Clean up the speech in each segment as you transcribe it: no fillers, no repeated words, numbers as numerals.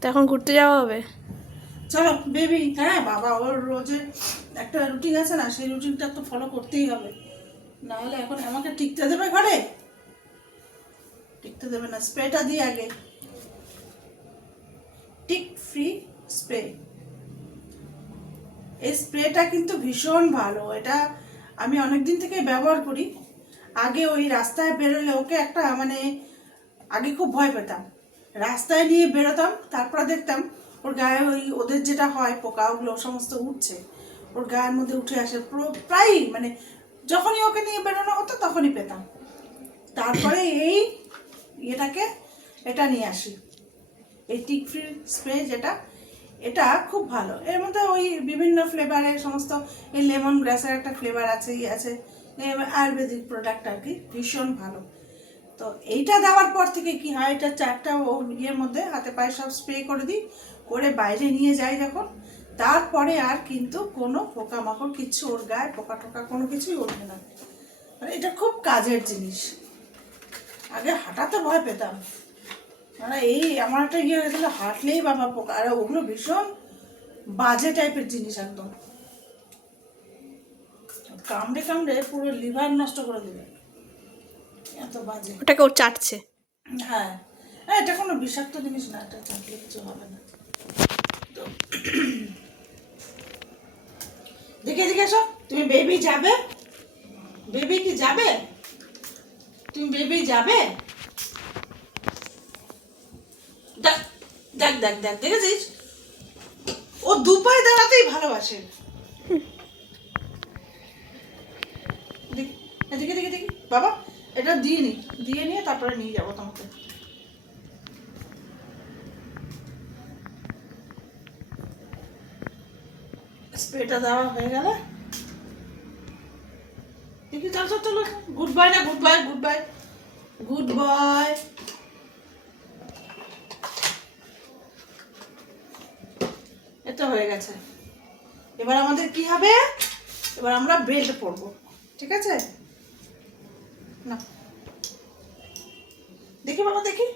তো এখন ঘুরতে যাওয়া হবে। চলো বেবি। হ্যাঁ বাবা, ওর রোজের একটা রুটিন আছে না, সেই রুটিনটা তো ফলো করতেই হবে, নাহলে এখন আমাকে টিকতে দেবে ঘরে? টিকতে দেবে না। স্প্রেটা দিই আগে, টিক ফ্রি স্প্রে। এই স্প্রেটা কিন্তু ভীষণ ভালো, এটা আমি অনেক দিন থেকে ব্যবহার করি। আগে ওই রাস্তায় বেরোলে ওকে একটা মানে আগে খুব ভয় পেতাম, রাস্তায় নিয়ে বেরোতাম, তারপরে দেখতাম ওর গায়ে ওই ওদের যেটা হয় পোকা, ওগুলো সমস্ত উঠছে, ওর গায়ের মধ্যে উঠে আসে প্রায়ই, মানে যখনই ওকে নিয়ে বেরোনো হতো তখনই পেতাম। তারপরে এই এটা নিয়ে আসি, এই টিক ফ্রি স্প্রে যেটা, এটা খুব ভালো। এর মধ্যে ওই বিভিন্ন ফ্লেভারের সমস্ত, এই লেমন গ্রাসের একটা ফ্লেভার আছে, আয়ুর্বেদিক প্রোডাক্ট আর কি, ভীষণ ভালো। তো এইটা দেওয়ার পর থেকে কি হয়, এটা চারটা ইয়ের মধ্যে হাতে পায়ে সব স্প্রে করে দিই, করে বাইরে নিয়ে যাই যখন, তারপরে আর কিন্তু কোনো পোকামাকড় কিচ্ছু ওর গায়ে পোকা টোকা কোনো কিছুই ওঠে না। মানে এটা খুব কাজের জিনিস। আগে হাঁটাতে ভয় পেতাম, মানে এই আমার একটা ইয়ে হয়েছিল, হাঁটলেই বাবা পোকা, আর ওগুলো ভীষণ বাজে টাইপের জিনিস, একদম কামড়ে কামড়ে পুরো লিভার নষ্ট করে দেবে, এত বাজে। ওটাকে ও চাটছে। হ্যাঁ, এটা কোনো বিষাক্ত জিনিস না, এটা চাটলে কিছু হবে না। তো দেখে দেখে এসো, তুমি বেবি যাবে? বেবি কি যাবে? তুমি বেবি যাবে? দেখ দেখ দেখ দেখ, দেখেছিস ও দু পায়ে দাঁড়াতেই ভালোবাসে। দেখি দেখি দেখি বাবা, এটা দিয়ে নিয়ে তারপরে নিয়ে যাবো তোমাকে। স্প্রেটা দেওয়া হয়ে গেল, দেখি চল চল চলো, গুড বাই না, good bye good bye good bye. এটা হয়ে গেছে। এবার আমাদের কি হবে, এবার আমরা বেল্ট পরবো, ঠিক আছে? না দেখি বাবা দেখি,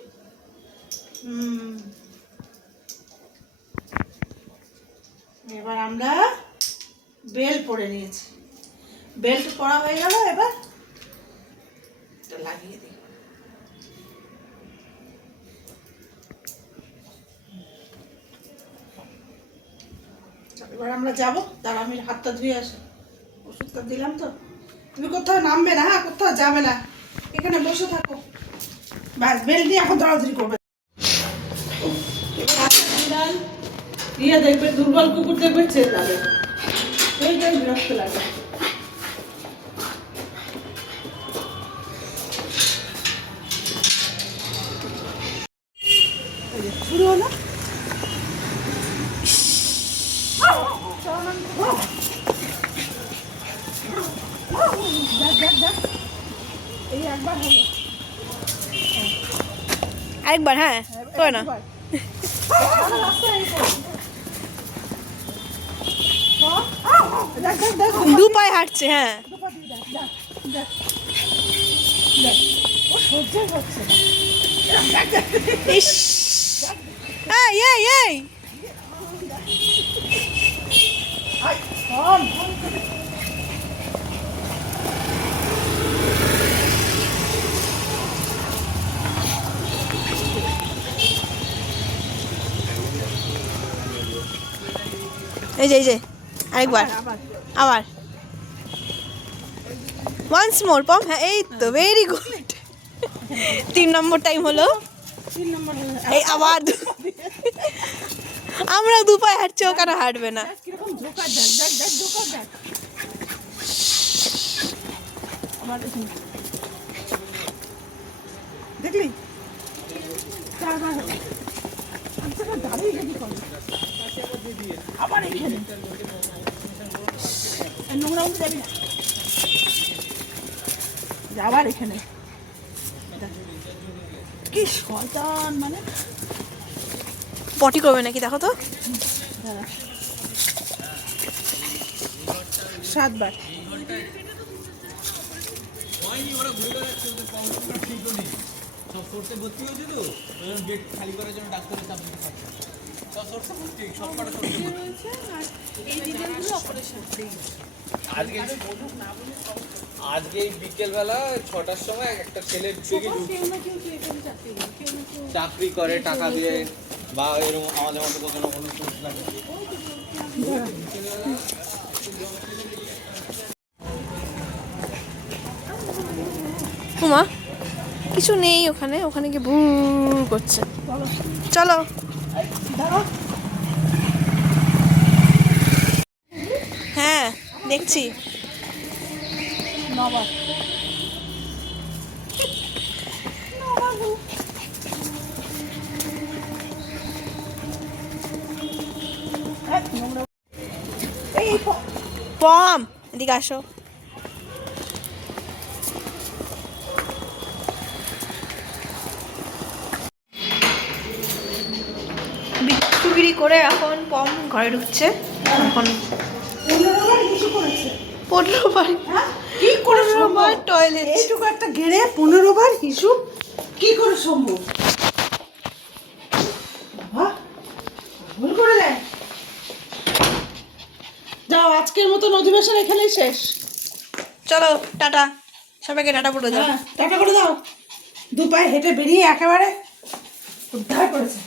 এবার আমরা বেল্ট পরে নিয়েছি, বেল্ট পরা হয়ে গেল। এবার এটা লাগিয়ে দিই। এবার আমরা যাবো, তার আমি হাতটা ধুয়ে আসি, ওষুধটা দিলাম তো। তুমি কোথাও নামবে না, হ্যাঁ কোথাও যাবে না, এখানে বসে থাকো, ব্যাস বেল্ট দিয়ে এখন দৌড়াদৌড়ি করবে। দিয়ে দেখবে দুর্বল কুকুর দেখবে ছেড়ে যাবে, এইটাই বিরক্ত লাগে। শুরু হলো, এই একবার হলো, আরেকবার। হ্যাঁ করে না, দু পায়ে হাঁটছে। হ্যাঁ ইস, এই এই এই এই যে আরেকবার, আবার ওয়ান্স মোর পম। হ্যাঁ এই তো, ভেরি গুড। 3 নম্বর টাইম হলো, এই আবার আমরা দু পায়ে হাঁটছি, ও কেন হাঁটবে না? দেখলি আবার এখানে নোংরা উঠে যাবি না, আবার এখানে কি শয়তান, মানে পটি করবে নাকি দেখো তো। 7 বার। সব সোর্সে ভর্তি হয়েছে তো ওই জন্য গেট খালি করার জন্য ডাক্তারের চাপ দিতে পারছে না। সব সোর্সে ভর্তি, সব কটা সোর্সে ভর্তি। আজকে আজকে বিকেলবেলা 6টার সময় একটা ছেলে থেকে চাকরি করে টাকা দিয়ে বা এরকম আমাদের মতো কোনো না কোনো সোর্স লাগে। উমা কিছু নেই ওখানে, ওখানে গিয়ে ভুর করছে। চলো হ্যাঁ দেখছি। পম এদিকে আসো। বিচ্ছুগিরি করে এখন পম ঘরে ঢুকছে। এখন 15 বার কিছু করেছে 15 বার হ্যাঁ কি করে সম্ভব টয়লেট। এইটুকু একটা গেড়ে 15 বার হিসুব কি করে সম্ভব? বাবা ভুল করে দেয়। যাও আজকের মতন অধিবেশন এখানেই শেষ। চলো টাটা, সবাইকে টাটা বলে দাও। হ্যাঁ টাটা করে দাও। দু পায়ে হেঁটে বেরিয়ে একেবারে উদ্ধার করেছে।